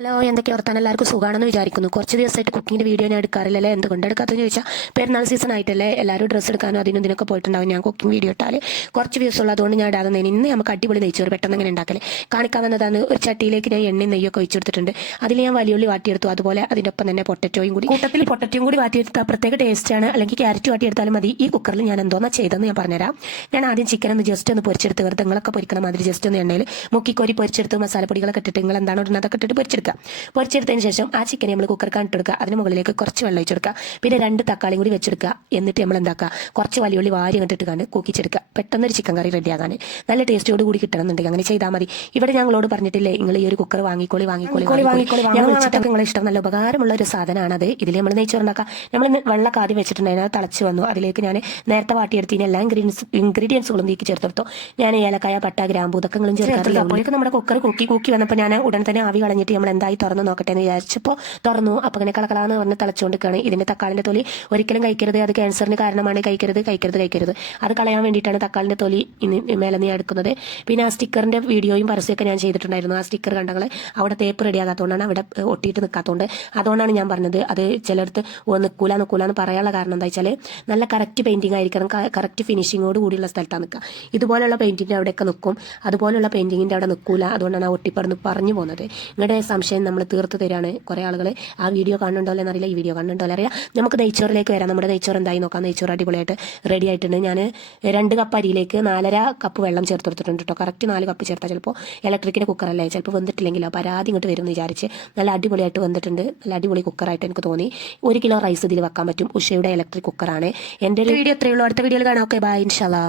Hello, എന്തൊക്കെ വർത്താനം? എല്ലാവർക്കും സുഖമാണെന്ന് വിചാരിക്കുന്നു. കുറച്ച് ദിവസമായിട്ട് കുക്കിങ്ങിൻ്റെ വീഡിയോ ഞാൻ എടുക്കാറില്ലല്ലേ? എന്തുകൊണ്ട് എടുക്കാത്തെന്ന് ചോദിച്ചാൽ, പെരുന്നാൾ സീസൺ ആയിട്ടല്ലേ എല്ലാവരും ഡ്രസ്സ് എടുക്കാനും അതിനും ഇതിനൊക്കെ പോയിട്ടുണ്ടാവും. ഞാൻ കുക്കിംഗ് വീഡിയോ ഇട്ടാൽ കുറച്ച് ദിവസമുള്ള അതുകൊണ്ട് ഞാൻ ഇടാതെ ഇന്ന് നമുക്ക് അടിപൊളി നെയ്ച്ചോറ് പെട്ടെന്ന് എങ്ങനെ ഉണ്ടാക്കല് കാണിക്കാൻ വന്നതാണ്. ഒരു ചട്ടിയിലേക്ക് ഞാൻ എണ്ണയും നെയ്യൊക്കെ ഒഴിച്ചെടുത്തിട്ടുണ്ട്. അതിൽ ഞാൻ വലിയുള്ളി വാട്ടിയെടുത്തു. അതുപോലെ അതിൻ്റെ ഒപ്പം തന്നെ പൊട്ടറ്റോയും കൂടി കൂട്ടത്തിൽ പൊട്ടറ്റോയും കൂടി വാട്ടിയെടുത്താൽ പ്രത്യേക ടേസ്റ്റാണ്. അല്ലെങ്കിൽ ക്യാരറ്റ് വാട്ടിയെടുത്താലും മതി. ഈ കുക്കറിൽ ഞാൻ എന്തോന്നാ ചെയ്തതെന്ന് ഞാൻ പറഞ്ഞുതരാം. ഞാൻ ആദ്യം ചിക്കൻ ഒന്ന് ജസ്റ്റ് ഒന്ന് പൊരിച്ചെടുത്ത് വെറുതെ നിങ്ങളൊക്കെ പൊരിക്കണം മാതിരി ജസ്റ്റ് ഒന്ന് എണ്ണയിൽ മുക്കിക്കോരി പൊരിച്ചെടുത്ത് മസാലപ്പൊടികളൊക്കെ ഇട്ടിട്ട് നിങ്ങൾ എന്താണ് ഇടുന്നതൊക്കെ ഇട്ടിട്ട് പൊരിച്ചെടുക്കുക. ത്തിന് ശേഷം ആ ചിക്കൻ നമ്മൾ കുക്കർക്ക് ഇട്ടെടുക്കുക. അതിന് മുകളിലേക്ക് കുറച്ച് വെള്ളം ഒഴിച്ചെടുക്കുക. പിന്നെ 2 തക്കാളിയും കൂടി വെച്ചെടുക്കുക. എന്നിട്ട് നമ്മൾ എന്താക്കുക, കുറച്ച് വലിയുള്ളി വാരി കണ്ടിട്ട് കണ്ട് കൂക്കിച്ചെടുക്കുക. പെട്ടെന്നൊരു ചിക്കൻ കറി റെഡിയാകാൻ നല്ല ടേസ്റ്റോട് കൂടി കിട്ടണമെന്നുണ്ടെങ്കിൽ അങ്ങനെ ചെയ്താൽ മതി. ഇവിടെ ഞങ്ങളോട് പറഞ്ഞിട്ടില്ലേ, നിങ്ങൾ ഈ ഒരു കുക്കർ വാങ്ങിക്കോളി ഞാൻ വിളിച്ചിട്ടൊക്കെ നിങ്ങൾ ഇഷ്ടം നല്ല ഉപകാരമുള്ള ഒരു സാധനമാണത്. ഇതിൽ നമ്മൾ നെയ്ച്ചോറുണ്ടാക്കാം. നമ്മൾ വെള്ളമൊക്കെ ആദ്യം വെച്ചിട്ടുണ്ടായിരുന്നു, തിളച്ച് വന്നു. അതിലേക്ക് ഞാൻ നേരത്തെ വാട്ടിയെടുത്തിന് എല്ലാ ഇൻഗ്രീഡിയൻസുകളും നീക്കി ചേർത്തെടുത്തു. ഞാൻ ഏലക്കായ, പട്ട, ഗ്രാമ്പൂ ഇതൊക്കെ നിങ്ങളും ചേർക്കാറില്ല. അപ്പോഴേക്കും നമ്മുടെ കുക്കർ കൂക്കി വന്നപ്പോൾ ഞാൻ ഉടൻ തന്നെ ആവി കളഞ്ഞിട്ട് നമ്മൾ എന്തായി തുറന്ന് നോക്കട്ടെ എന്ന് വിചാരിച്ചപ്പോൾ തുറന്നു. അപ്പോൾ അങ്ങനെ കളകളാന്ന് പറഞ്ഞ് തിളച്ചുകൊണ്ടിരിക്കുകയാണ്. ഇതിന്റെ തക്കാളിന്റെ തൊലി ഒരിക്കലും കഴിക്കരുത്, അത് ക്യാൻസറിന് കാരണമാണ്. കഴിക്കരുത്. അത് കളയാൻ വേണ്ടിയിട്ടാണ് തക്കാളിന്റെ തൊലി മേലെ നീ എടുക്കുന്നത്. പിന്നെ ആ സ്റ്റിക്കറിന്റെ വീഡിയോയും പരസ്യമൊക്കെ ഞാൻ ചെയ്തിട്ടുണ്ടായിരുന്നു. ആ സ്റ്റിക്കർ കണ്ടങ്ങൾ അവിടെ തേപ്പ് റെഡിയാകാത്തതുകൊണ്ടാണ്, അവിടെ ഒട്ടിയിട്ട് നിൽക്കാത്തതുകൊണ്ട്. അതുകൊണ്ടാണ് ഞാൻ പറഞ്ഞത് അത് ചിലടത്ത് നിൽക്കൂല എന്ന് പറയാനുള്ള കാരണം എന്താ വെച്ചാൽ, നല്ല കറക്റ്റ് പെയിന്റിംഗ് ആയിരിക്കണം, കറക്റ്റ് ഫിനിഷിങ്ങോട് കൂടിയുള്ള സ്ഥലത്താണ് നിൽക്കുക. ഇതുപോലുള്ള പെയിന്റിന്റെ അവിടെയൊക്കെ നിൽക്കും, അതുപോലുള്ള പെയിന്റിങ്ങിന്റെ അവിടെ നിൽക്കൂല. അതുകൊണ്ടാണ് ആ ഒട്ടിപ്പറന്ന് പറഞ്ഞു പോകുന്നത്. നിങ്ങളുടെ സംശയം നമ്മൾ തീർത്ത് തരാണ്. കുറേ ആളുകൾ ആ വീഡിയോ കാണുന്നുണ്ടോ എന്നറിയില്ല, ഈ വീഡിയോ കാണുന്നുണ്ടോ അറിയാം. നമുക്ക് നെയ്ച്ചോറിലേക്ക് വരാം. നമ്മുടെ നെയ്ച്ചോറ് എന്തായി നോക്കാം. നെയ്ച്ചോറ് അടിപൊളിയായിട്ട് റെഡി ആയിട്ടുണ്ട്. ഞാൻ 2 കപ്പ് അരിയിലേക്ക് 4.5 കപ്പ് വെള്ളം ചേർത്ത് കൊടുത്തിട്ടുണ്ട് കേട്ടോ. കറക്റ്റ് 4 കപ്പ് ചേർത്താൽ ചിലപ്പോൾ ഇലക്ട്രിക്കിൻ്റെ കുക്കറല്ലേ, ചിലപ്പോൾ വെന്തിട്ടില്ലെങ്കിലോ പരാതി ഇങ്ങോട്ട് വരും എന്ന് വിചാരിച്ച് നല്ല അടിപൊളിയായിട്ട് വന്നിട്ടുണ്ട്. നല്ല അടിപൊളി കുക്കറായിട്ട് എനിക്ക് തോന്നി. 1 കിലോ റൈസ് ഇതിൽ വെക്കാൻ പറ്റും. ഉഷയുടെ ഇലക്ട്രിക് കുക്കറാണ്. എൻ്റെ ഒരു വീഡിയോ ഇത്രയേ ഉള്ളൂ. അടുത്ത വീഡിയോയിൽ കാണാം. ഓക്കെ, ബൈ, ഇൻഷാല്ലാ.